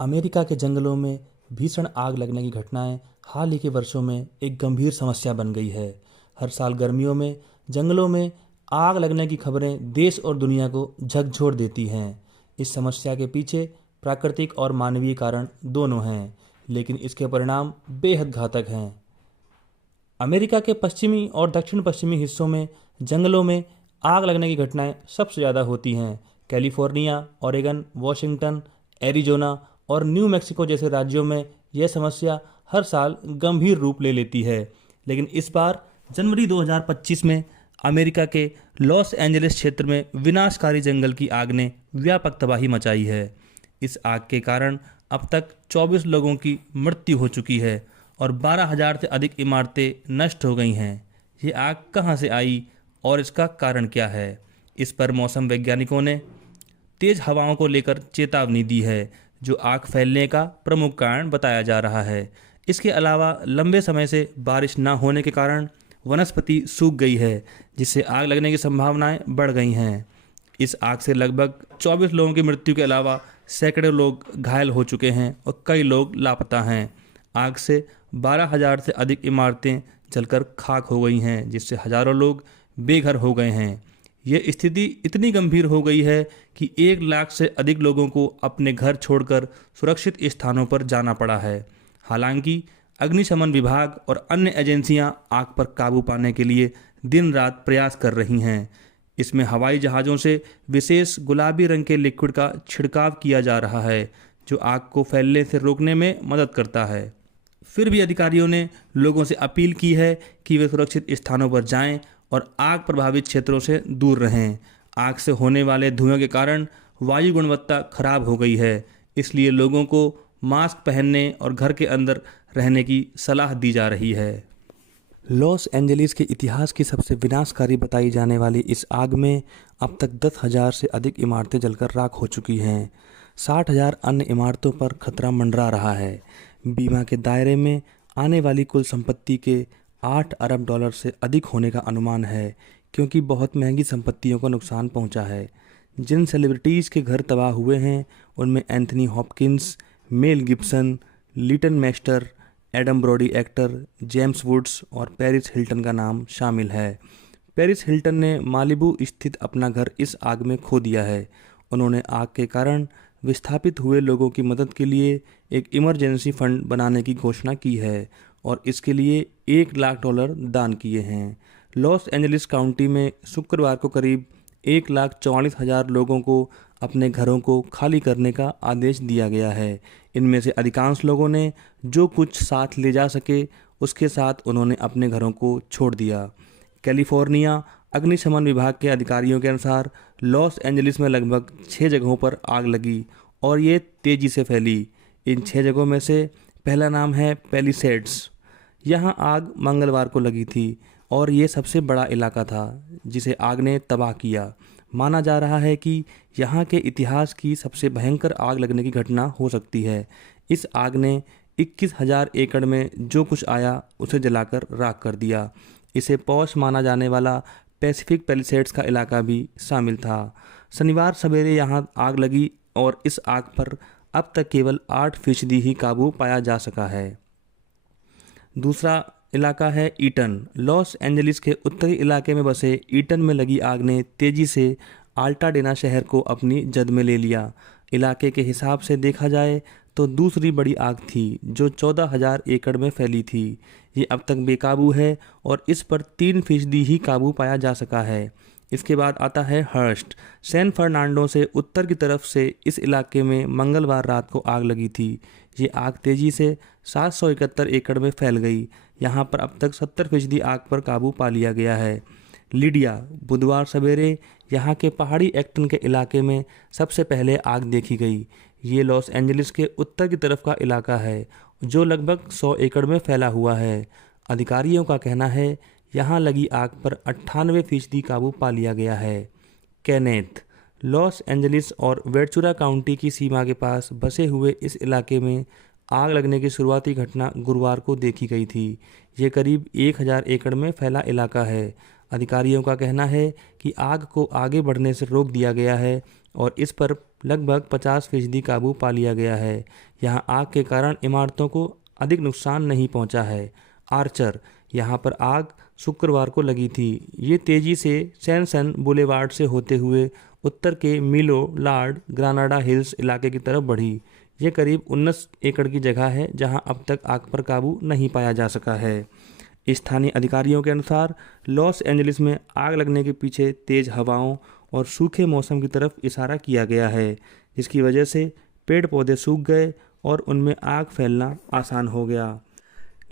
America के जंगलों में भीषण आग लगने की घटनाएं हाल ही के वर्षों में एक गंभीर समस्या बन गई है। हर साल गर्मियों में जंगलों में आग लगने की खबरें देश और दुनिया को झकझोर देती हैं। इस समस्या के पीछे प्राकृतिक और मानवीय कारण दोनों हैं, लेकिन इसके परिणाम बेहद घातक हैं। अमेरिका के पश्चिमी और दक्षिण पश्चिमी हिस्सों में जंगलों में आग लगने की घटनाएं सबसे ज़्यादा होती हैं। कैलिफोर्निया, ओरेगन, वॉशिंगटन, एरिजोना और न्यू मैक्सिको जैसे राज्यों में यह समस्या हर साल गंभीर रूप ले लेती है। लेकिन इस बार जनवरी 2025 में अमेरिका के लॉस एंजलिस क्षेत्र में विनाशकारी जंगल की आग ने व्यापक तबाही मचाई है। इस आग के कारण अब तक 24 लोगों की मृत्यु हो चुकी है और 12,000 से अधिक इमारतें नष्ट हो गई हैं। ये आग कहां से आई और इसका कारण क्या है? इस पर मौसम वैज्ञानिकों ने तेज हवाओं को लेकर चेतावनी दी है, जो आग फैलने का प्रमुख कारण बताया जा रहा है। इसके अलावा लंबे समय से बारिश न होने के कारण वनस्पति सूख गई है, जिससे आग लगने की संभावनाएं बढ़ गई हैं। इस आग से लगभग 24 लोगों की मृत्यु के अलावा सैकड़ों लोग घायल हो चुके हैं और कई लोग लापता हैं। आग से 12,000 से अधिक इमारतें जलकर खाक हो गई हैं, जिससे हजारों लोग बेघर हो गए हैं। यह स्थिति इतनी गंभीर हो गई है कि 1 लाख से अधिक लोगों को अपने घर छोड़कर सुरक्षित स्थानों पर जाना पड़ा है। हालांकि अग्निशमन विभाग और अन्य एजेंसियां आग पर काबू पाने के लिए दिन रात प्रयास कर रही हैं। इसमें हवाई जहाज़ों से विशेष गुलाबी रंग के लिक्विड का छिड़काव किया जा रहा है, जो आग को फैलने से रोकने में मदद करता है। फिर भी अधिकारियों ने लोगों से अपील की है कि वे सुरक्षित स्थानों पर जाएं और आग प्रभावित क्षेत्रों से दूर रहें। आग से होने वाले धुएं के कारण वायु गुणवत्ता खराब हो गई है, इसलिए लोगों को मास्क पहनने और घर के अंदर रहने की सलाह दी जा रही है। लॉस एंजलिस के इतिहास की सबसे विनाशकारी बताई जाने वाली इस आग में अब तक 10,000 से अधिक इमारतें जलकर राख हो चुकी हैं। 60,000 अन्य इमारतों पर खतरा मंडरा रहा है। बीमा के दायरे में आने वाली कुल संपत्ति के 8 अरब डॉलर से अधिक होने का अनुमान है, क्योंकि बहुत महंगी संपत्तियों को नुकसान पहुंचा है। जिन सेलिब्रिटीज़ के घर तबाह हुए हैं उनमें Anthony Hopkins, Mel Gibson, Leighton Meester, Adam Brody actor, James Woods और पेरिस हिल्टन का नाम शामिल है। पेरिस हिल्टन ने मालिबू स्थित अपना घर इस आग में खो दिया है। उन्होंने आग के कारण विस्थापित हुए लोगों की मदद के लिए एक इमरजेंसी फंड बनाने की घोषणा की है और इसके लिए 1 लाख डॉलर दान किए हैं। लॉस एंजलिस काउंटी में शुक्रवार को करीब 1,44,000 लोगों को अपने घरों को खाली करने का आदेश दिया गया है। इनमें से अधिकांश लोगों ने जो कुछ साथ ले जा सके उसके साथ उन्होंने अपने घरों को छोड़ दिया। कैलिफोर्निया अग्निशमन विभाग के अधिकारियों के अनुसार लॉस एंजलिस में लगभग 6 जगहों पर आग लगी और ये तेज़ी से फैली। इन 6 जगहों में से पहला नाम है पैलिसेड्स। यहाँ आग मंगलवार को लगी थी और ये सबसे बड़ा इलाका था जिसे आग ने तबाह किया। माना जा रहा है कि यहाँ के इतिहास की सबसे भयंकर आग लगने की घटना हो सकती है। इस आग ने 21,000 एकड़ में जो कुछ आया उसे जलाकर राख कर दिया। इसे पॉश माना जाने वाला पैसिफिक पैलिसेड्स का इलाका भी शामिल था। शनिवार सवेरे यहाँ आग लगी और इस आग पर अब तक केवल 8% ही काबू पाया जा सका है। दूसरा इलाका है ईटन। लॉस एंजलिस के उत्तरी इलाके में बसे ईटन में लगी आग ने तेज़ी से आल्टाडेना शहर को अपनी जद में ले लिया। इलाके के हिसाब से देखा जाए तो दूसरी बड़ी आग थी जो 14,000 एकड़ में फैली थी। ये अब तक बेकाबू है और इस पर 3% ही काबू पाया जा सका है। इसके बाद आता है हर्स्ट। सैन फर्नांडो से उत्तर की तरफ से इस इलाके में मंगलवार रात को आग लगी थी। ये आग तेज़ी से 771 एकड़ में फैल गई। यहाँ पर अब तक 70% आग पर काबू पा लिया गया है। लिडिया बुधवार सवेरे यहाँ के पहाड़ी एक्टन के इलाके में सबसे पहले आग देखी गई। ये लॉस एंजलिस के उत्तर की तरफ का इलाका है जो लगभग 100 एकड़ में फैला हुआ है। अधिकारियों का कहना है यहाँ लगी आग पर 98% काबू पा लिया गया है। कैनेथ लॉस एंजलिस और वेंचुरा काउंटी की सीमा के पास बसे हुए इस इलाके में आग लगने की शुरुआती घटना गुरुवार को देखी गई थी। ये करीब 1,000 एकड़ में फैला इलाका है। अधिकारियों का कहना है कि आग को आगे बढ़ने से रोक दिया गया है और इस पर लगभग 50% काबू पा लिया गया है। यहाँ आग के कारण इमारतों को अधिक नुकसान नहीं पहुँचा है। आर्चर, यहाँ पर आग शुक्रवार को लगी थी। ये तेज़ी से सैनसन बुलेवार्ड से होते हुए उत्तर के मिलो लार्ड ग्रानाडा हिल्स इलाके की तरफ बढ़ी। ये करीब 19 एकड़ की जगह है जहां अब तक आग पर काबू नहीं पाया जा सका है। स्थानीय अधिकारियों के अनुसार लॉस एंजलिस में आग लगने के पीछे तेज हवाओं और सूखे मौसम की तरफ इशारा किया गया है, जिसकी वजह से पेड़ पौधे सूख गए और उनमें आग फैलना आसान हो गया।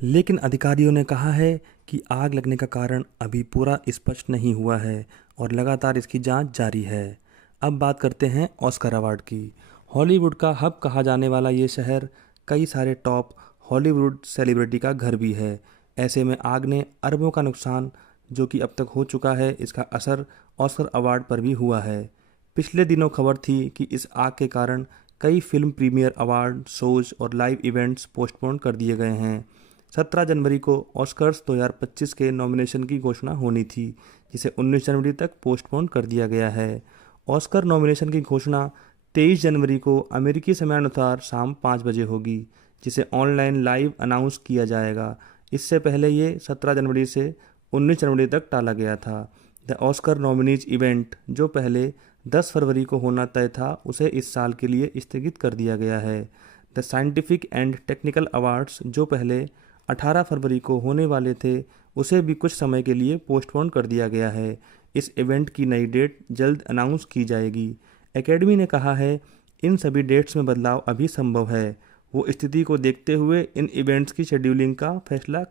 लेकिन अधिकारियों ने कहा है कि आग लगने का कारण अभी पूरा स्पष्ट नहीं हुआ है और लगातार इसकी जांच जारी है। अब बात करते हैं ऑस्कर अवार्ड की। हॉलीवुड का हब कहा जाने वाला ये शहर कई सारे टॉप हॉलीवुड सेलिब्रिटी का घर भी है। ऐसे में आग ने अरबों का नुकसान जो कि अब तक हो चुका है, इसका असर ऑस्कर अवार्ड पर भी हुआ है। पिछले दिनों खबर थी कि इस आग के कारण कई फिल्म प्रीमियर, अवार्ड शोज और लाइव इवेंट्स पोस्टपोन कर दिए गए हैं। 17 जनवरी को ऑस्कर्स 2025 के नॉमिनेशन की घोषणा होनी थी, जिसे 19 जनवरी तक पोस्टपोन कर दिया गया है। ऑस्कर नॉमिनेशन की घोषणा 23 जनवरी को अमेरिकी समयानुसार शाम 5 बजे होगी, जिसे ऑनलाइन लाइव अनाउंस किया जाएगा। इससे पहले ये 17 जनवरी से 19 जनवरी तक टाला गया था। द ऑस्कर नॉमिनीज इवेंट, जो पहले 10 फरवरी को होना तय था, उसे इस साल के लिए स्थगित कर दिया गया है। The scientific and technical awards, जो पहले 18 फरवरी को होने वाले थे, उसे भी कुछ समय के लिए पोस्टपोन कर दिया गया है। इस इवेंट की नई डेट जल्द अनाउंस की जाएगी। एकेडमी ने कहा है इन सभी डेट्स में बदलाव अभी संभव है। वो स्थिति को देखते हुए इन इवेंट्स की शेड्यूलिंग का फैसला